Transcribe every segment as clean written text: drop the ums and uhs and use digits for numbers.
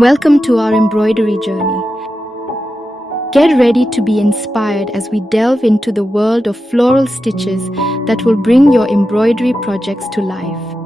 Welcome to our embroidery journey. Get ready to be inspired as we delve into the world of floral stitches that will bring your embroidery projects to life.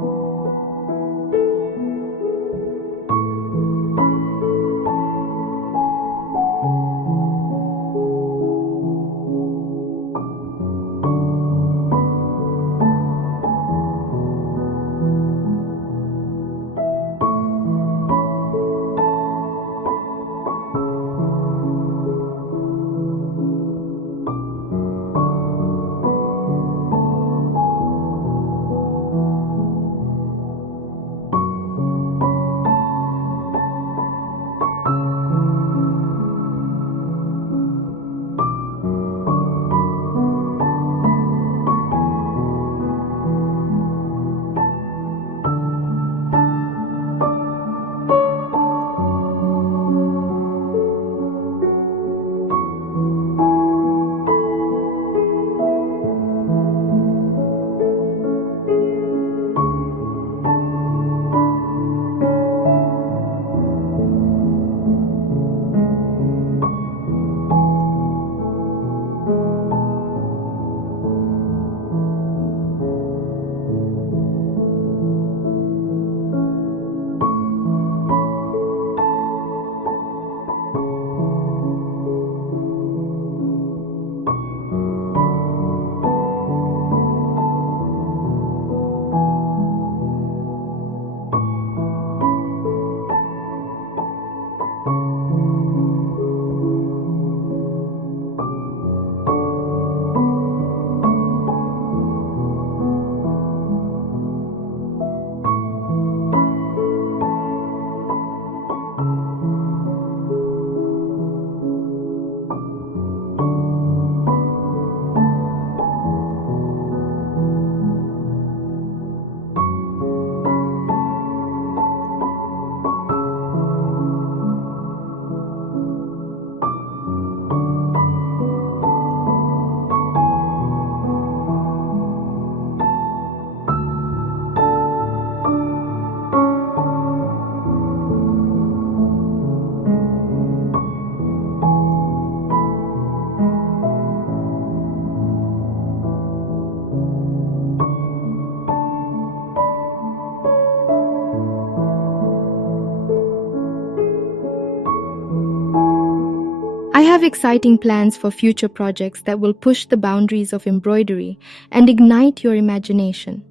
I have exciting plans for future projects that will push the boundaries of embroidery and ignite your imagination.